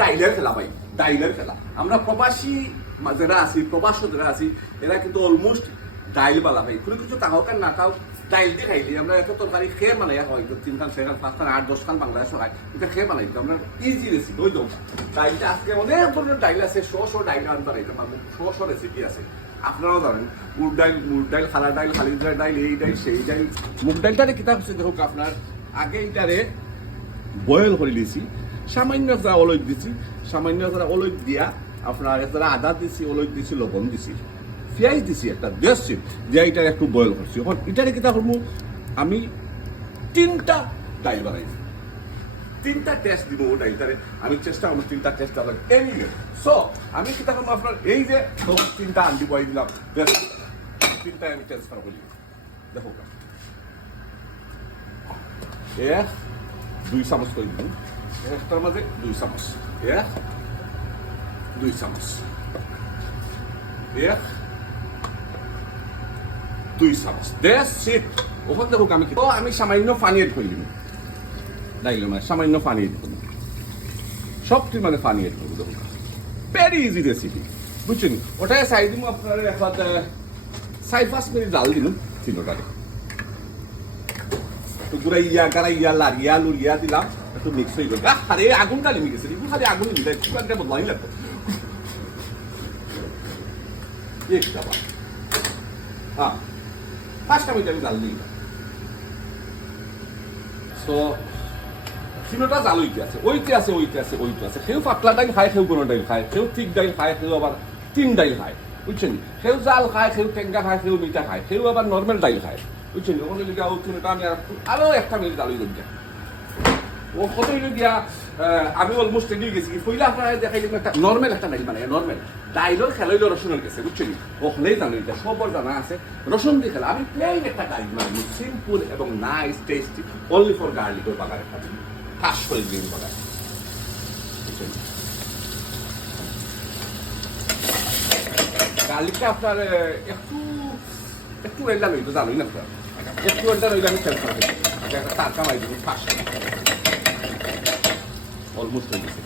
ডাইলের খেলা ভাই, ডাইলের খেলা। আমরা প্রবাসী যারা আছি, প্রবাস যারা আছি, এরা কিন্তু অলমোস্ট ডাইল বালা ভাই। কোনো কিছু তাহাও কান না তাও ডাইল দিয়ে খাইলি আমরা এত তরকারি খেয়ে বানাই হয়তো 3 খান 6 খান 5 খান 8 10 খান বাংলাদেশ হয় এটা খেয়ে বানাই তো আমরা ইজি রেসিপি ওই তো ডাইলটা আজকে অনেক ধরনের ডাইল আছে, শো ডাইল আনতে পারি আমার শো রেসিপি আছে। আপনারাও জানেন মুগ ডাইল খালা ডাইল খালি ডাইল এই ডাইল সেই ডাইল। মুগ ডাইলটারে কিতাব হচ্ছে দেখুক আপনার আগে এইটারে বয়েল করে দিয়েছি, সামান্য একটা অলৈক দিছি, সামান্য একটা অলৈক দিয়া আপনার একটা আদা দিছি, অলৈক দিছি, লবণ দিছি, পেঁয়াজ দিছি একটা দিয়েছি দিয়ে এটা একটু বয়েল করছি। এখন এটারে কিতা করবো আমি 3টা ডাইল বানাইছি, 3টা টেস্ট দিব ও ডাইলটারে। আমি চেষ্টা করবো 3টা টেস্ট আলাদা এনিওয়ে। সো আমি কিতা করবো আপনার এই যে 3টা আন্টি বয় দিলাম, 3টা আমি ট্রান্সফার করি। দেখো 2 চামচ করে দিলাম, একটার মাঝে 2 চামচ, 2 চামচ, 2 চামচ দেশ সিট। ওখান দেখুক আমি সামান্য পানি এড করে দিব ডাইলে, মানে সামান্য পানি এড করবো, সবটি মানে পানি এড করবো। দেখুক ভেরি ইজি রেসিপি, বুঝছেন? ওটাই চাই দিব আপনার এখন 4-5 মিনিট জাল দিলাম 3টারে। একটু গুড়াইয়া গাড়াইয়া লাড়িয়া লুড়িয়া দিলাম, একটু মিক্স হয়ে গেল। আরে আগুনটা নেমে গেছে, এগুলো খালি আগুন নিলে কুকারটা বদলাই লাগতো। হ্যাঁ 5টা মিনিট আমি জাল দিই। তো 3টা জাল ওইতে আছে, ওইতে আছে, ওইতে আছে, ওইতে আছে। কেউ পাতলা ডাইল খায়, কেউ কোনো ডাইল খায়, কেউ ঠিক ডাইল খায়, কেউ আবার 3 ডাইল খায়, বুঝছেন? কেউ জাল খায়, কেউ টেঙ্গা খায়, কেউ মিঠা খায়, কেউ আবার নর্মাল ডাইল খায়, বুঝছেন? ওখানে লিখা ওটা আমি আরো 1টা মিনিট জাল হয়ে যায়। ও কত হইল গিয়া আমি অলমোস্ট রেডি গেছি। পইলে আপনারা দেখাইলেন একটা নর্মাল একটা ডাইল মানে নর্মাল ডাইলর খেলা হইলো রসুনের গেছে, বুঝছেন? ওখানেই জানো এটা সবর জানা আছে রসুন দিয়ে খেলা। আমি প্লেন একটা ডাইল মানে সিম্পল এবং nice tasty only for garlic ওর বাগার একটা দিন খাস করে গ্রিন বাগার, বুঝছেন? গার্লিকটা আপনার একটু একটু এল্ডা লইতো জানোই না আপনার, একটু এল্ডা লইলে আমি খেলতে পারি একটা টাকা মারি দেবো ফার্স্ট অলমোস্ট হয়ে গেছে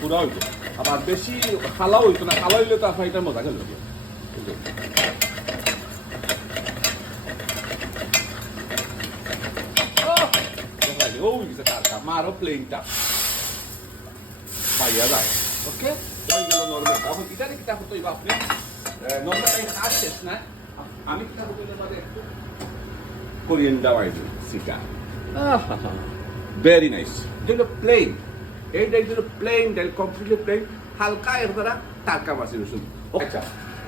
পুরা হইতো। আবার বেশি খালা হইতো না, খালা হইলে তো আপনার এটার মজা গেল। ও গেছে টাকা মারো প্লেনটা পাইয়া যায়। ওকে নর্মাল এখন এটারে কিতা হতো আপনি নর্মাল কাজ শেষ না, আমি কিতা হতো একটু কোরিয়ান দাওয়াই দিই সিটা। Very nice. এটা হলো প্লেন, এই ডাইল হলো প্লেন ডাইল, কমপ্লিটলি প্লেন, হালকা এর দ্বারা টাকা মাছি রসুন। আচ্ছা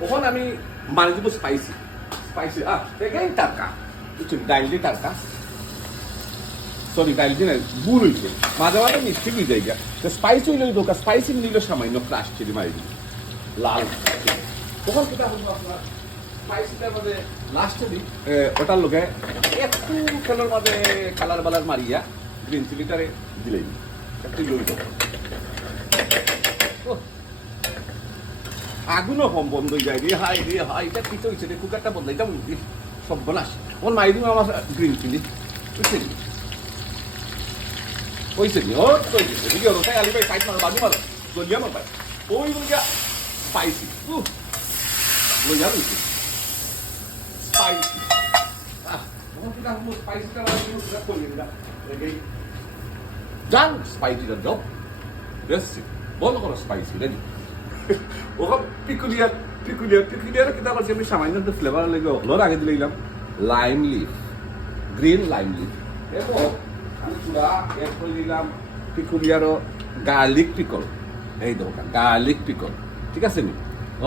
ওখানে আমি মানে দিব স্পাইসি স্পাইসি এখানে টাকা, বুঝছেন? ডাইল দিয়ে টাকা, সরি ডাইল দিয়ে ভুল হয়েছে, মাঝে মাঝে মিস্টেক হয়ে যায়। স্পাইসি হইলে দোকান স্পাইসি নিল সামান্য ক্রাশ চিলি মারি দিই লাল। তখন সেটা হলো আপনার স্পাইসিটার মধ্যে লাস্টে দিই ওটার লোকে একটু খেলোর মধ্যে কালার বালার মারিয়া গ্রিন চিলিটারে দিলেই একটু জড়িত। আগুনও কম বন্ধ হয়ে যায় রে হাই রে হাই, এটা কি হয়েছে রে? কুকারটা বন্ধ, এটা সব বলাস ওর মাই দিব আমার গ্রিন চিলি, বুঝছেন? হয়েছে নি ও হয়েছে ভিডিও তাই আলি ভাই সাইড মারো বাজু মারো গলিয়া মার ভাই ওই বলিয়া স্পাইসি গলিয়া হয়েছে স্পাইসি। স্পাইসিটা জান স্পাইসিটার জব বেশি বন্ধ করো স্পাইসি রেডি। ওখান পিকুলিয়ার পিকুলিয়ার পিকুলিয়ার কিতাব আছে আমি সামান্য একটু ফ্লেভার লেগে ওগুলোর আগে দিলাম lime leaf, green lime leaf এবং আমি পুরা এড করে দিলাম পিকুলিয়ারও গার্লিক পিকল, এই দোকান গার্লিক পিকল, ঠিক আছে নি?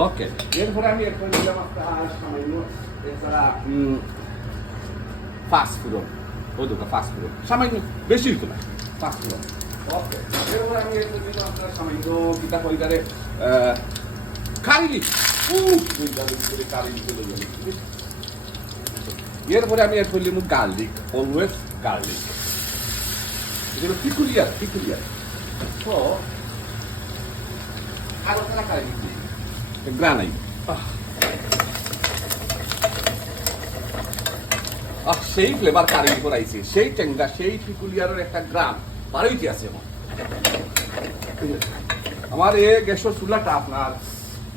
ওকে এরপরে আমি এড করে দিলাম আপনার সামান্য এছাড়া ফাস্টফুডন, ওই দোকান ফাস্টফুডন সামান্য বেশি হতো না ফাস্টফুডন। ওকে এরপরে আমি এড করে দিলাম আপনার সামান্য কিতা কইদারে কারি লিফ, কারি লিফ। এরপরে আমি এড করলাম গার্লিক, অলওয়েজ গার্লিক, এগুলো পিকুলিয়ার পিকুলিয়ার। তো আরো তারা কারি লিফ গ্রানাই সেই ফ্লেভার কারি লিফ আইছে, সেই টেঙ্গা সেই পিকুলিয়ারের একটা গ্রাম বারোইতে আছে। আমার এ গ্যাসের চুলাটা আপনার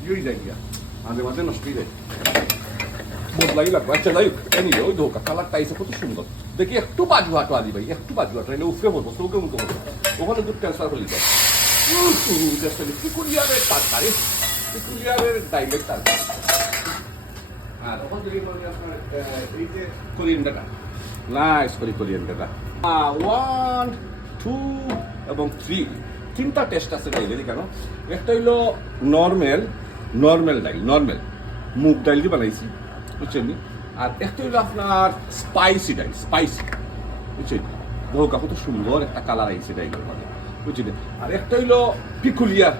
ইয়ে যায় গিয়া মাঝে মাঝে নষ্ট হয়ে যায় বদলাই লাগবে আচ্ছা যাই এনিয়ে ওই ধোকা কালারটা এসে কত সুন্দর দেখি একটু বাজু হাটো আদি ভাই একটু বাজু হাটো এনে উফরে বলবো চৌকে মুখে বলবো ওখানে দুধ ট্রান্সফার হয়ে যায় পিকুলিয়ারের তরকারি পিকুলিয়ারের ডাইলের তরকারি আর ওখান থেকে আপনার এই যে কোরিয়ান্ডারটা নাইস করে কোরিয়ান্ডারটা 1 2 এবং 3 তিনটা টেস্ট আছে ডাইলেরই কেন একটা হইলো নর্মাল ডাইল নর্মাল মুগ ডাইল দিয়ে বানাইছি বুঝছেন আর একটা হইলো আপনার স্পাইসি ডাইল স্পাইসি বুঝছেন ধোকা কত সুন্দর একটা কালার আইছে ডাইলের মধ্যে বুঝছেন আর একটা হইলো পিকুলিয়ার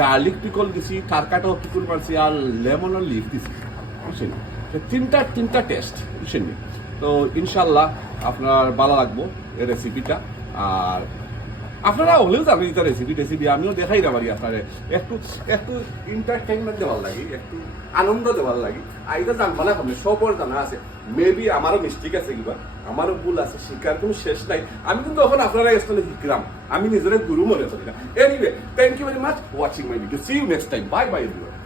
গার্লিক পিকল দিছি কারকাটাও পিকল মারছি আর লেমনের লিফ দিছি বুঝছেন তিনটা টেস্ট বুঝছেন তো ইনশাল্লাহ আপনার ভালো লাগবো এই রেসিপিটা আর আপনারা হলেও জানেন এটা রেসিপি আমিও দেখাই না পারি আপনার একটু এন্টারটেনমেন্ট দেওয়ার লাগে একটু আনন্দ দেওয়ার লাগে আর এটা জানবা না হবে সবর জানা আছে মেবি আমারও মিস্টেক আছে কিবা আমারও ভুল আছে শিকার কোনো শেষ নাই আমি কিন্তু এখন আপনারা আসলে শিখলাম আমি নিজের গুরু মনে করি না anyway thank you very much watching my video see you next time bye bye everyone